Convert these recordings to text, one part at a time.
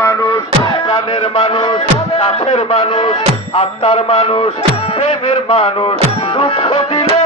মানুষ প্রাণের মানুষ কাছের মানুষ আত্মার মানুষ প্রেমের মানুষ দুঃখ দিলে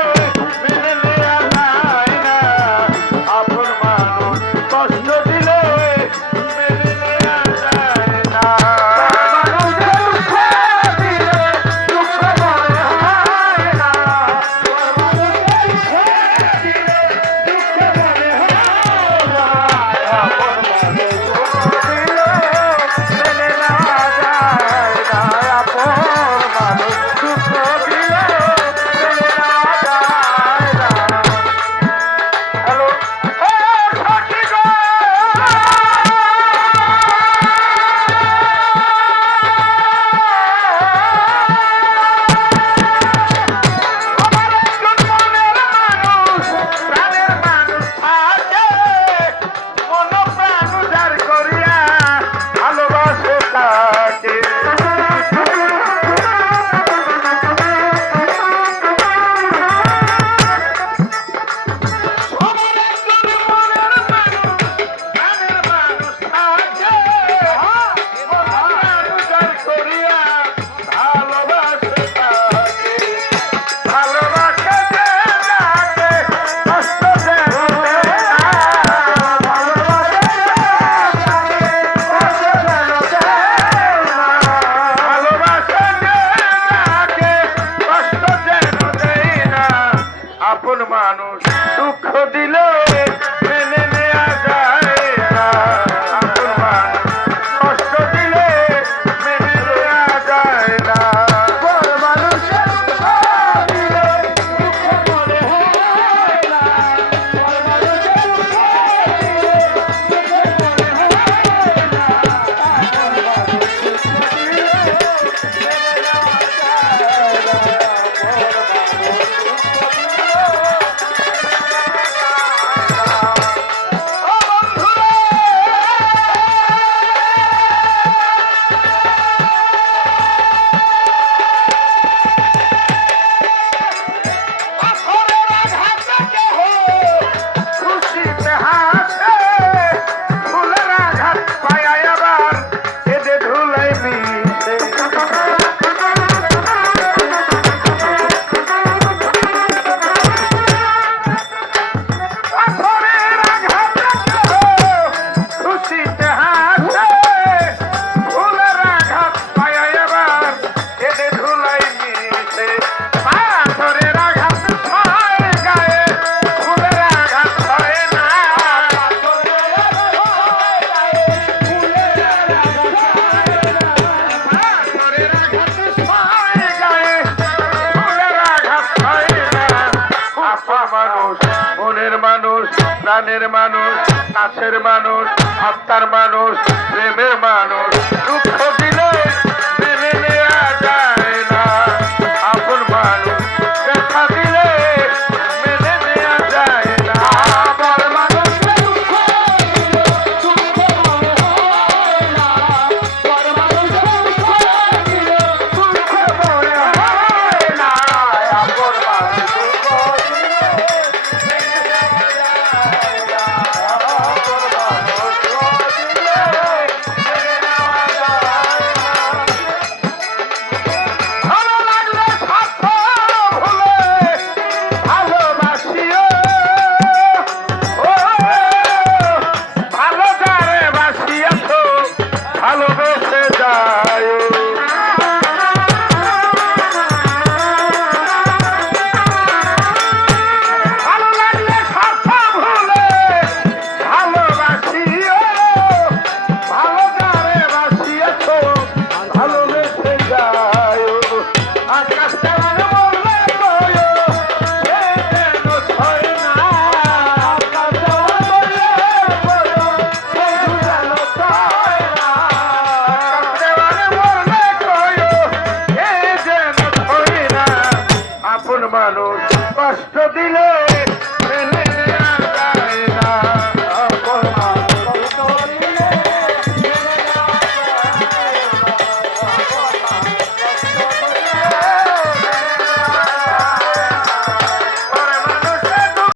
আপন মানুষ দুঃখ দিল মানুষ মনের মানুষ প্রাণের মানুষ কাছের মানুষ আত্মার মানুষ প্রেমের মানুষ দুঃখ আপন মানুষ কষ্ট দিলে